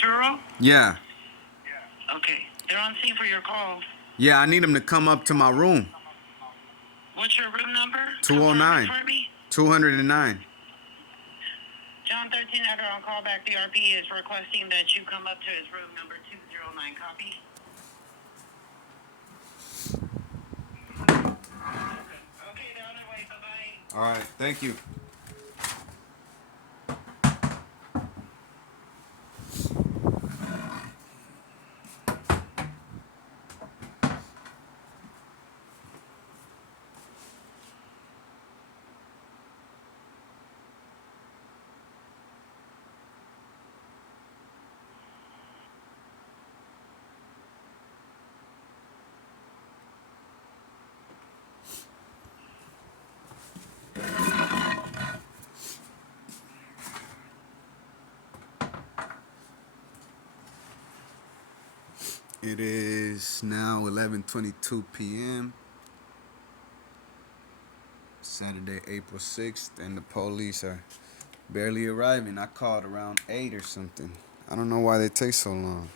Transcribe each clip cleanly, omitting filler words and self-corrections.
Turo? Yeah. Okay. They're on scene for your call. Yeah, I need him to come up to my room. What's your room number? Confirm it 209. for me. 209. John 13 after on callback BRP is requesting that you come up to his room number 209. Copy? Okay, they're on their way. Bye-bye. All right. Thank you. It is now 11:22 p.m. Saturday, April 6th, and the police are barely arriving. I called around 8 or something. I don't know why they take so long.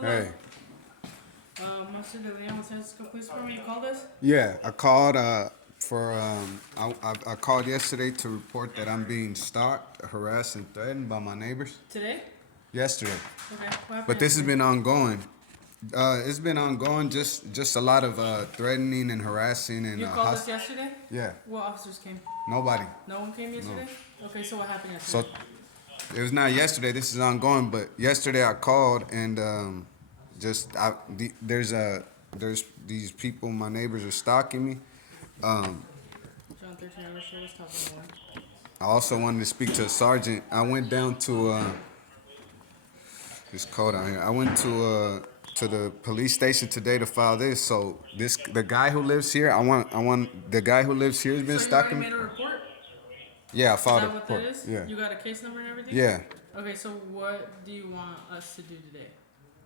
Hey. Master de Leon, San Francisco Police Department, you called us? Yeah, I called I called yesterday to report that I'm being stalked, harassed, and threatened by my neighbors. Today? Yesterday. Okay, what happened But this has yesterday? been ongoing. It's been ongoing. Just a lot of threatening and harassing and You called us yesterday? yeah. What officers came? Nobody. No one came yesterday? Okay, so what happened So yesterday? it was not yesterday. This is ongoing. But yesterday I called and there's these people. My neighbors are stalking me. John 13 hours show was talking more. I also wanted to speak to a sergeant. I went down to it's cold out here. I went to the police station today to file this. So the guy who lives here. I want the guy who lives here has been So you already stalking me. made a report? Yeah, I Is filed a that what that report. is? Yeah. You got a case number and everything? Yeah. Okay, so what do you want us to do today?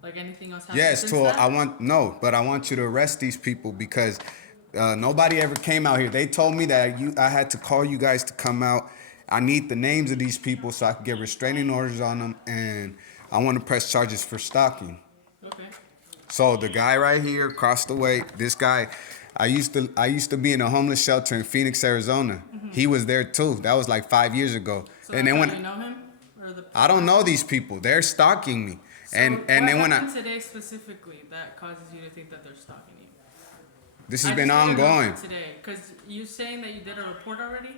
Like anything else happened Yes, since to that? I want you to arrest these people because nobody ever came out here. They told me that I had to call you guys to come out. I need the names of these people so I can get restraining orders on them, and I want to press charges for stalking. Okay. So the guy right here across the way, this guy, I used to be in a homeless shelter in Phoenix, Arizona. He was there too. That was like 5 years ago. So And that's then how when you know him? Or the I don't know these people, they're stalking me. So And what then when happened today specifically that causes you to think that they're stalking you? this has I been just wanna know ongoing. for today, because you saying that you did a report already?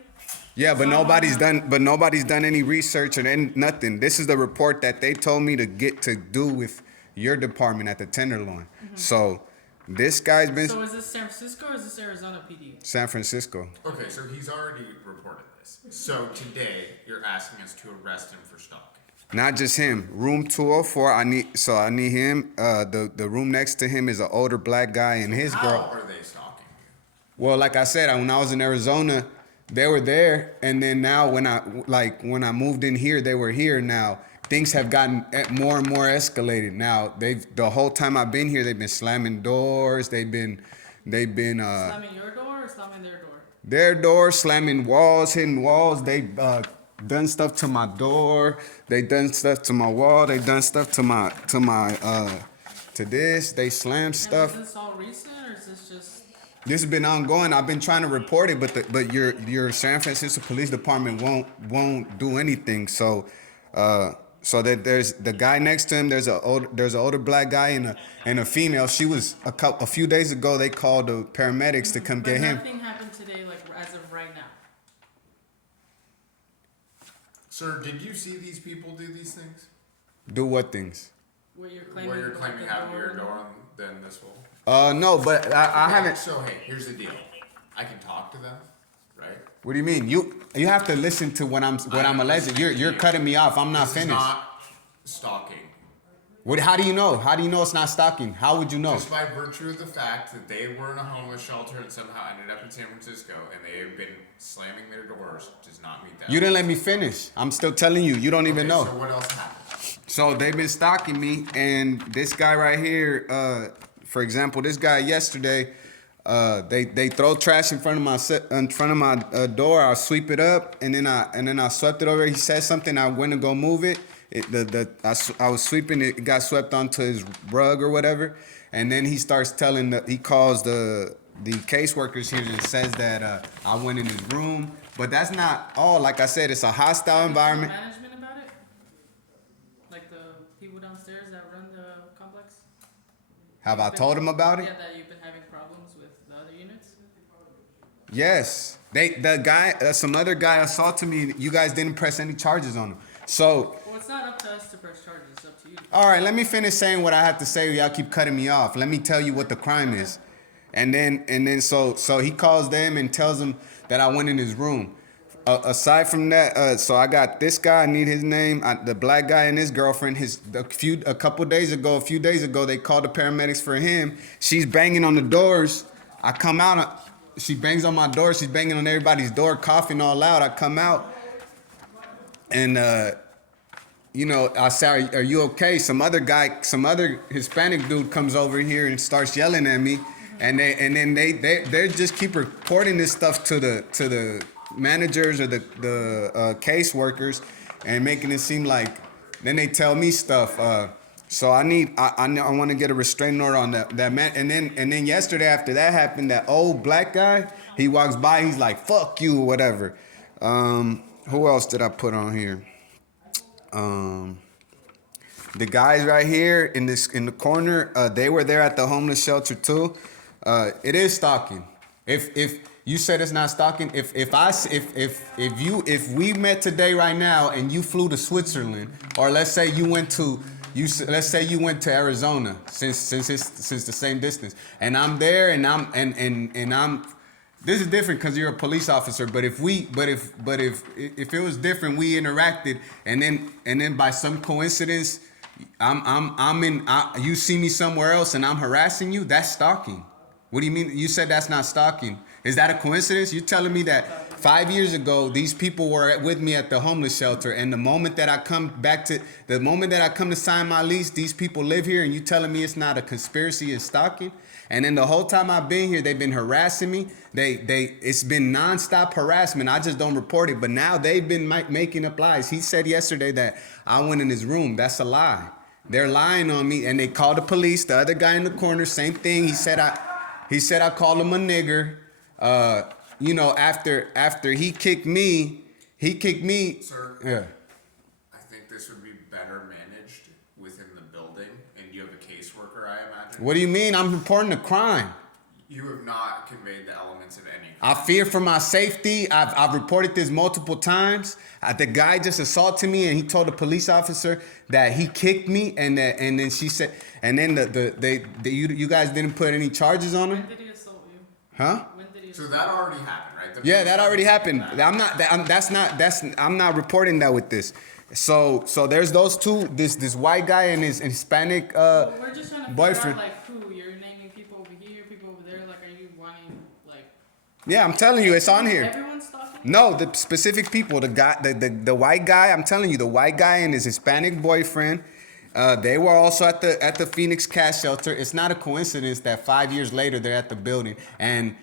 Yeah, but So I nobody's done any research or nothing. This is the report that they told me to get to do with your department at the Tenderloin. So this guy's been So is this San Francisco or is this Arizona PD? San Francisco. Okay, so he's already reported this. So today, you're asking us to arrest him for stalking. Not just him. Room 204. I need him. The room next to him is an older black guy and his How girl. are they stalking you? Well, like I said, when I was in Arizona, they were there, and then now when I moved in here, they were here. Now things have gotten more and more escalated. Now the whole time I've been here, they've been slamming doors. They've been Slamming your door or slamming their door? their doors, slamming walls, hitting walls. They done stuff to my door. They done stuff to my wall. They done stuff to my to this. They slammed And stuff. is this all recent or is this just... This has been ongoing. I've been trying to report it, but your San Francisco Police Department won't do anything. So that there's the guy next to him. There's an older black guy and a female. She was a few days ago. They called the paramedics to come But get him. nothing happened today, like as of right now. Sir, did you see these people do these things? Do what things? What you're claiming? Where you're like, claiming the having your door- door on than this will? No, but I haven't. So hey, here's the deal. I can talk to them, right? What do you mean? You have to listen to what I'm alleging. You're cutting me off. I'm not This finished. is not stalking. What? How do you know? How do you know it's not stalking? How would you know? Just by virtue of the fact that they were in a homeless shelter and somehow ended up in San Francisco and they have been slamming their doors does not meet that. You didn't let me finish. I'm still telling you. You don't even know. So what else happened? So they've been stalking me, and this guy right here, for example, this guy yesterday, they throw trash in front of my door. I sweep it up, and then I swept it over. He said something. I went to go move it. I was sweeping it. It got swept onto his rug or whatever, and then he starts he calls the caseworkers here and says that I went in his room. But that's not all. Like I said, it's a hostile environment. Management about it? Like the people downstairs that run the complex? Have I told him about it? Yeah, that you've been having problems with the other units? Yes. Some other guy assaulted me. You guys didn't press any charges on him. So, Well, it's not up to us to press charges. It's up to you. all right, let me finish saying what I have to say. Y'all keep cutting me off. Let me tell you what the crime is. And then so he calls them and tells them that I went in his room. Aside from that, so I got this guy. I need his name. The black guy and his girlfriend. A few days ago, they called the paramedics for him. She's banging on the doors. I come out. She bangs on my door. She's banging on everybody's door, coughing all loud. I come out, and I say, "Are you okay?" Some other Hispanic dude comes over here and starts yelling at me, and then they just keep reporting this stuff to the managers or the caseworkers, and making it seem like then they tell me stuff. So I want to get a restraining order on that man. And then yesterday after that happened, that old black guy, he walks by, he's like, "Fuck you," or whatever. Who else did I put on here? The guys right here in the corner, they were there at the homeless shelter too. It is stalking. If you said it's not stalking, if we met today right now and you flew to Switzerland, or let's say you went to Arizona, since the same distance, and I'm there and I'm this is different because you're a police officer. But if it was different, we interacted, and then by some coincidence, you see me somewhere else and I'm harassing you. That's stalking. What do you mean? You said that's not stalking. Is that a coincidence? You're telling me that 5 years ago these people were with me at the homeless shelter, and the moment that I come to sign my lease, these people live here, and you telling me it's not a conspiracy, it's stalking? And then the whole time I've been here, they've been harassing me. It's been nonstop harassment. I just don't report it. But now they've been making up lies. He said yesterday that I went in his room. That's a lie. They're lying on me, and they called the police. The other guy in the corner, same thing. He said I called him a nigger. After he kicked me. Sir, Yeah. I think this would be better managed within the building, and you have a caseworker, I imagine. What do you mean? I'm reporting a crime. You have not conveyed the elements of any. I fear for my safety. I've reported this multiple times. The guy just assaulted me, and he told the police officer that he kicked me, and then she said, and then you guys didn't put any charges on him, When did he assault you? huh? When did he So assault that already happened, right? Yeah, that already happened. I'm not reporting that with this. So there's those two. This white guy and his Hispanic Well, we're just trying to boyfriend. figure out, like, who. You're naming people over here, people over there. Like, are you wanting, like... Yeah, I'm telling you, it's on here. Everyone's talking? No, the specific people, the white guy. I'm telling you, the white guy and his Hispanic boyfriend. They were also at the Phoenix Cash Shelter. It's not a coincidence that 5 years later they're at the building and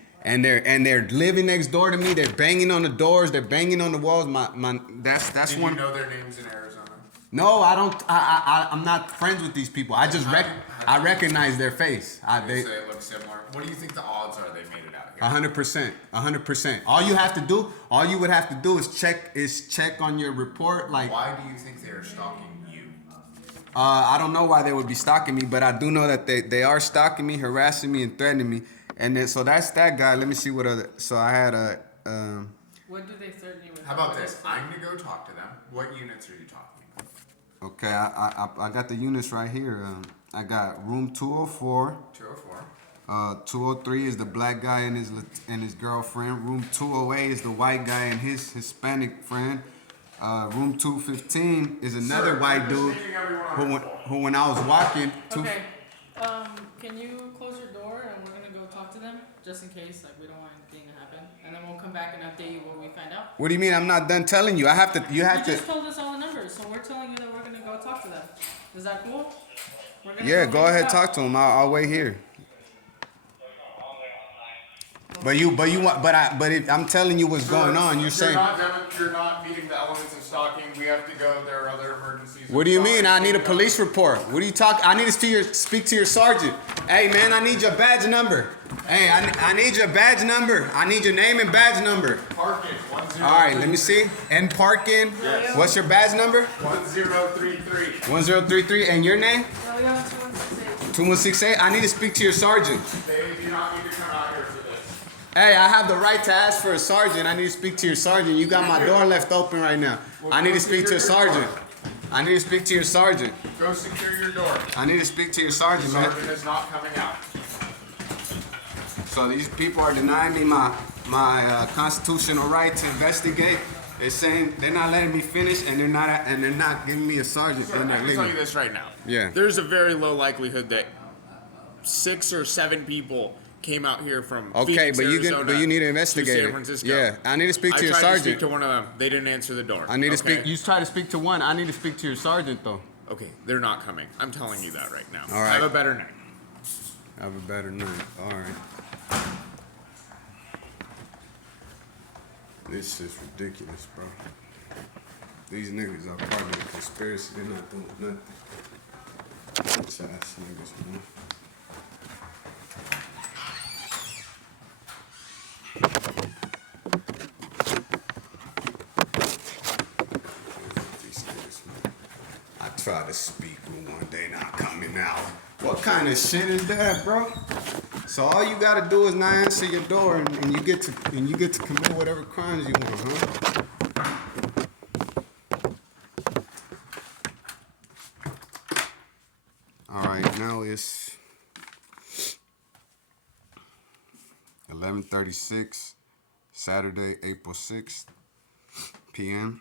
they're living next door to me. They're banging on the doors. They're banging on the walls. That's Did one. you know their names in Arizona? No, I don't. I'm not friends with these people. I just I recognize their face. They say it looks similar. What do you think the odds are they made it out here? 100%. 100%. All you would have to do is check on your report. Like, Why do you think they are stalking you? I don't know why they would be stalking me, but I do know that they are stalking me, harassing me, and threatening me. And then, so that's that guy. Let me see what other. So I had a. What do they threaten you with? How about this? I'm gonna go talk to them. What units are you talking about? Okay, I got the units right here. I got room 204. 204. 203 is the black guy and his girlfriend. Room 208 is the white guy and his Hispanic friend. Room 215 is another white dude who when I was walking. Okay. Can you close your door and we're gonna go talk to them just in case, like, we don't want anything to happen, and then we'll come back and update you what we find out. What do you mean? I'm not done telling you. You have You just told us all the numbers, so we're telling you that we're gonna go talk to them. Is that cool? We're gonna Yeah, go go figure ahead, it talk out. to him. I'll wait here. But I'm telling you what's going on. You're saying. You're not meeting the elements of stalking. We have to go. There are other emergencies. What do you mean? I need a police report. What are you talking? I need to speak to your sergeant. Hey man, I need your badge number. Hey, I need your badge number. I need your name and badge number. Parkin, 1033. All right, let me see. N Parkin. Yes. What's your badge number? 1033. 1033. And your name? No, we got 2168. 2168. I need to speak to your sergeant. They do not need to come out here for this. Hey, I have the right to ask for a sergeant. I need to speak to your sergeant. You got my door left open right now. I need to speak to a sergeant. I need to speak to your sergeant. Go secure your door. I need to speak to your sergeant, man. Sergeant is not coming out. So these people are denying me my constitutional right to investigate. They're saying they're not letting me finish, and they're not giving me a sergeant. Sir, I can tell you this right now. Yeah. There's a very low likelihood that 6 or 7 people came out here from Okay, Phoenix, but Arizona you need to to investigate San it. Francisco. Yeah, I need to speak to your I tried to sergeant. speak to one of them. They didn't answer the door. I need to Okay? speak. You try to speak to one. I need to speak to your sergeant though. Okay, they're not coming. I'm telling you that right now. All right. Have a better night. Have a better night. All right. This is ridiculous, bro. These niggas are part of the conspiracy. They're not doing nothing. Bitch ass niggas, man. These niggas, man. I try to speak with one day not coming out. What kind of shit is that, bro? So all you gotta do is not answer your door, and you get to commit whatever crimes you want, huh? All right, now it's 11:36, Saturday, April 6th, p.m.